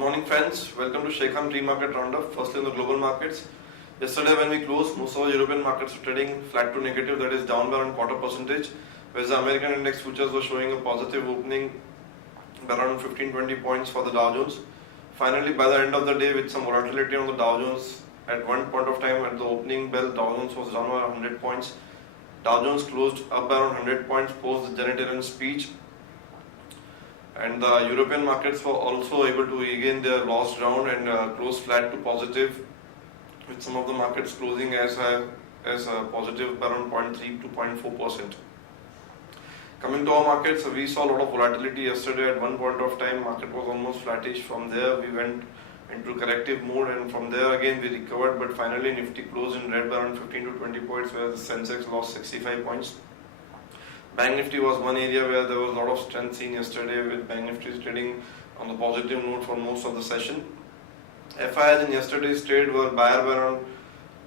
morning friends, welcome to Sharekhan pre-market roundup. Firstly on the global markets. Yesterday when we closed, most of the European markets were trading flat to negative, that is down by around 0.25%, whereas the American index futures were showing a positive opening by around 15-20 points for the Dow Jones. Finally, by the end of the day, with some volatility on the Dow Jones, at one point of time at the opening bell, Dow Jones was down by 100 points. Dow Jones closed up by around 100 points post the Janet Yellen speech. And the European markets were also able to regain their lost ground and close flat to positive, with some of the markets closing as high as positive by around 0.3 to 0.4%. Coming to our markets, we saw a lot of volatility yesterday. At one point of time, market was almost flattish. From there, we went into corrective mode, and from there again we recovered. But finally, Nifty closed in red by around 15 to 20 points, whereas the Sensex lost 65 points. Bank Nifty was one area where there was a lot of strength seen yesterday, with Bank Nifty trading on the positive note for most of the session. FIIs in yesterday's trade were buyer by around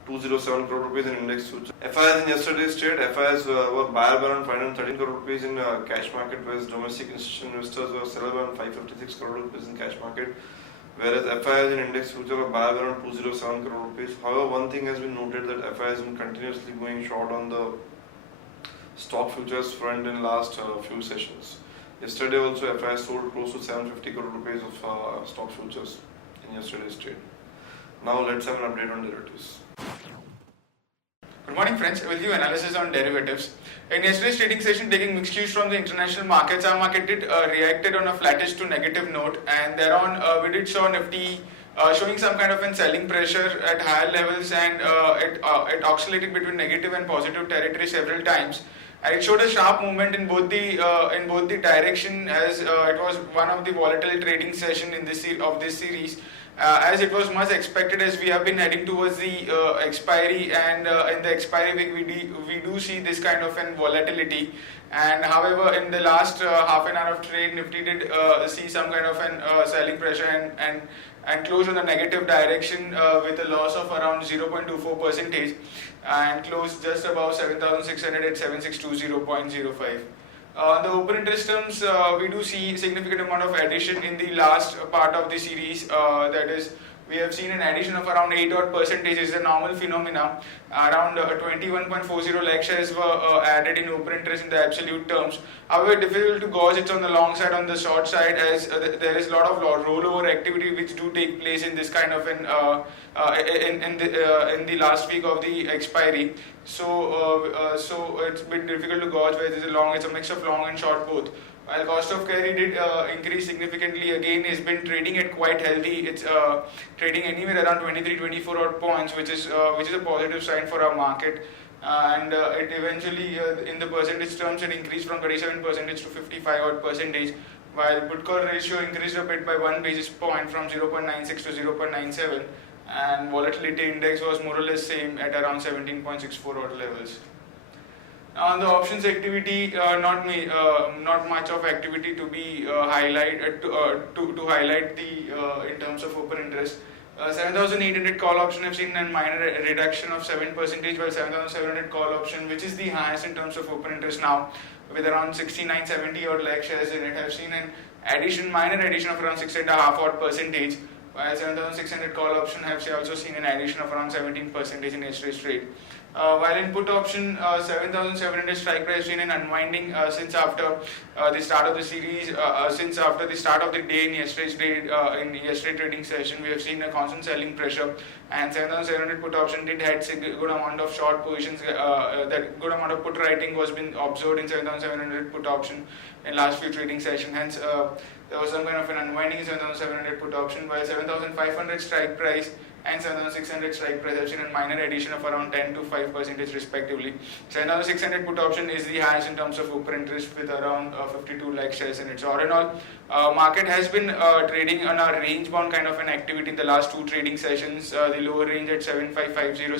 207 crore rupees in index futures. FIIs in yesterday's trade, FIIs were buyer by around 513 crore rupees in cash market, whereas domestic institutional investors were seller by around 556 crore rupees in cash market, whereas FIIs in index futures were buyer by around 207 crore rupees. However, one thing has been noted that FIIs have been continuously going short on the stock futures front in last few sessions. Yesterday also FII sold close to 750 crore rupees of stock futures in yesterday's trade. Now let's have an update on derivatives. Good morning friends, we'll do analysis on derivatives. In yesterday's trading session, taking mixed cues from the international markets, our market reacted on a flattish to negative note, and thereon we did saw Nifty showing some kind of an selling pressure at higher levels, and it oscillated between negative and positive territory several times. And it showed a sharp movement in both the direction, as it was one of the volatile trading session in this series, as it was much expected, as we have been heading towards the expiry, and in the expiry week we do see this kind of an volatility. And however, in the last half an hour of trade, Nifty did see some kind of an selling pressure and closed on the negative direction with a loss of around 0.24%, and closed just above 7,600 at 7620.05. The open interest terms, we do see significant amount of addition in the last part of the series. That is, we have seen an addition of around 8 odd percentage is a normal phenomena. Around 21.40 lakh shares were added in open interest in the absolute terms. However, difficult to gauge it on the long side, on the short side, as there is a lot of rollover activity which do take place in this kind of an in the last week of the expiry. So it's a bit difficult to gauge whether it's a mix of long and short both. While cost of carry did increase significantly, again it's been trading at quite healthy. It's trading anywhere around 23-24 odd points, which is a positive sign for our market. And it eventually, in the percentage terms, it increased from 27% to 55 odd percentage. While put call ratio increased a bit by 1 basis point from 0.96 to 0.97, and volatility index was more or less same at around 17.64 odd levels. On the options activity, not much of activity to be highlighted to highlight the in terms of open interest. 7,800 call option have seen a minor reduction of 7%, while 7,700 call option, which is the highest in terms of open interest now, with around 69-70 odd lakh shares in it, have seen an minor addition of around 6.5 odd percentage. While 7,600 call option have also seen an addition of around 17% in yesterday's trade. While in put option, 7,700 strike price seen an unwinding since after the start of the series, since after the start of the day in yesterday's trade, in yesterday's trading session, we have seen a constant selling pressure, and 7,700 put option did had a good amount of short positions. That good amount of put writing was been observed in 7,700 put option in last few trading session. Hence, there was some kind of an unwinding in 7,700 put option, while 7,500 strike price and 7,600 strike price have seen a minor addition of around 10 to 5% respectively. 7,600 put option is the highest in terms of open interest, with around 52 lakh shares in it. So all in all, market has been trading on a range bound kind of an activity in the last two trading sessions. The lower range at 7,550,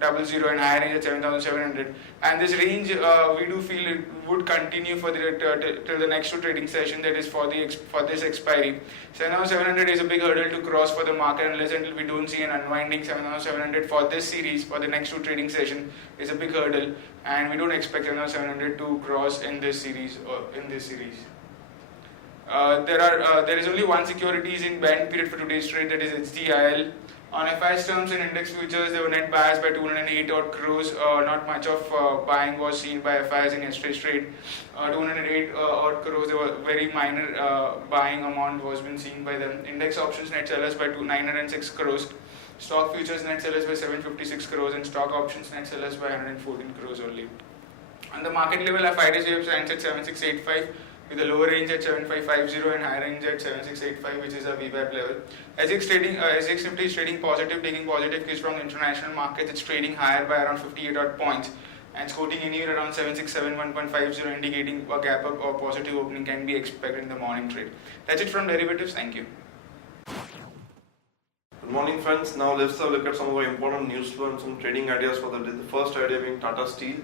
7,600 and higher range at 7,700, and this range we do feel it would continue for till the next two trading session, that is for this expiry. 7,700 is a big hurdle to cross for the market unless until we don't see an unwinding. 7,700 for this series, for the next two trading session, is a big hurdle, and we don't expect 7,700 to cross in this series. There is only one securities in banned period for today's trade, that is HDIL. On FI's terms and index futures, there were net buyers by 208 odd crores. Not much of buying was seen by FIs in yesterday's trade. 208 odd crores, there were very minor buying amount was been seen by them. Index options net sellers by 906 crores. Stock futures net sellers by 756 crores and stock options net sellers by 114 crores only. On the market level, FIDs stands at 7685 with a lower range at 7550 and higher range at 7685, which is a VWAP level. SGX Nifty is trading positive, taking positive cues from international markets. It's trading higher by around 58 odd points and it's quoting anywhere around 7671.50, indicating a gap up or positive opening can be expected in the morning trade. That's it from derivatives. Thank you. Good morning, friends. Now let's have a look at some of the important news flow and some trading ideas for the day. The first idea being Tata Steel.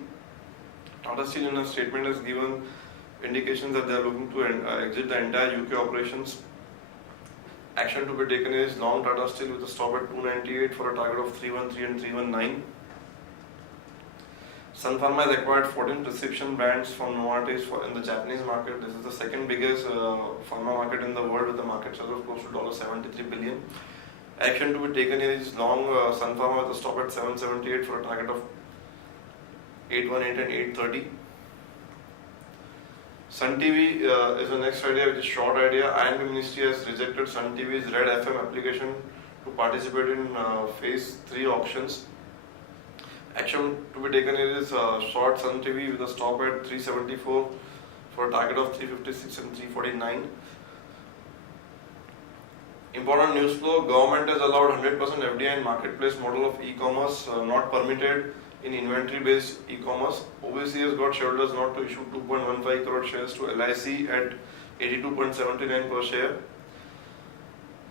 Tata Steel in a statement has given indications that they are looking to exit the entire UK operations. Action to be taken is long Tata Steel with a stop at 298 for a target of 313 and 319. Sun Pharma has acquired 14 prescription brands from Novartis in the Japanese market. This is the second biggest pharma market in the world with a market share of close to $73 billion. Action to be taken is long Sun Pharma with a stop at 778 for a target of 818 and 830. Sun TV is the next idea, which is short idea. INB Ministry has rejected Sun TV's Red FM application to participate in phase 3 auctions. Action to be taken is short Sun TV with a stop at 374 for a target of 356 and 349. Important news flow: government has allowed 100% FDI in marketplace model of e-commerce, not permitted in inventory-based e-commerce. OBC has got shareholders not to issue 2.15 crore shares to LIC at 82.79 per share.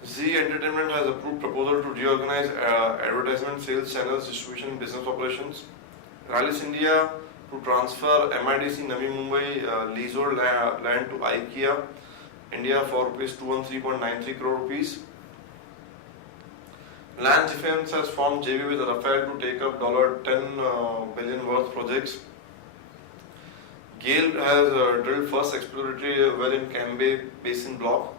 Zee Entertainment has approved proposal to reorganize advertisement, sales channels, distribution, business operations. Rallis India to transfer MIDC Navi Mumbai leasehold land to IKEA India for rupees 213.93 crore rupees. Land Defense has formed JV with Rafael to take up $10 billion worth projects. GAIL has drilled first exploratory well in Cambay Basin block.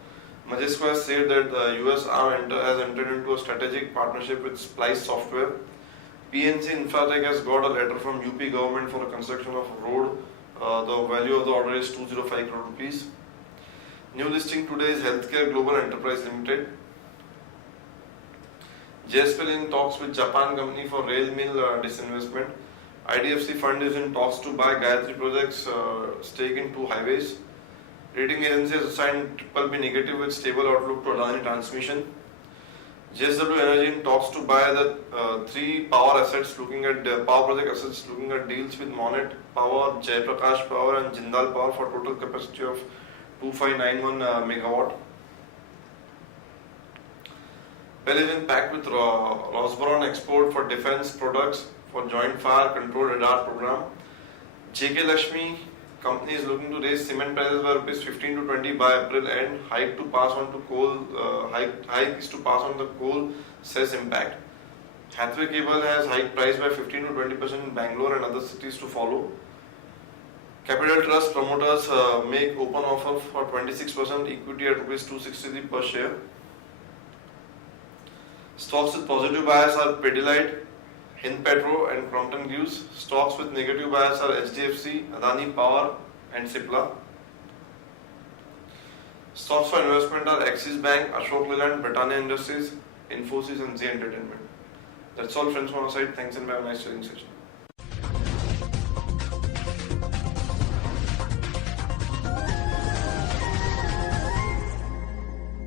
Majesco has said that the US arm has entered into a strategic partnership with Splice Software. PNC Infratech has got a letter from UP government for the construction of a road. The value of the order is 205 crore rupees. New listing today is Healthcare Global Enterprise Limited. JSPL in talks with Japan company for rail mill disinvestment. IDFC fund is in talks to buy Gayatri Projects stake in 2 highways. Rating agency has assigned BBB negative with stable outlook to Adani Transmission. JSW Energy in talks to buy the 3 power assets looking at power project assets looking at deals with Monet Power, Jaiprakash Power and Jindal Power for total capacity of 2591 megawatt. BEL is in pact with Rosbron Export for defense products for joint fire control radar program. JK Lakshmi company is looking to raise cement prices by rupees 15 to 20 by April end. Hike to pass on to coal. Hike is to pass on the coal, says Impact. Hathway Cable has hiked price by 15 to 20% in Bangalore and other cities to follow. Capital Trust promoters make open offer for 26% equity at rupees 263 per share. Stocks with positive bias are Pidilite, Hind Petro and Crompton Greaves. Stocks with negative bias are HDFC, Adani Power and Cipla. Stocks for investment are Axis Bank, Ashok Leyland, Britannia Industries, Infosys and Zee Entertainment. That's all friends from our side. Thanks and have a nice trading session.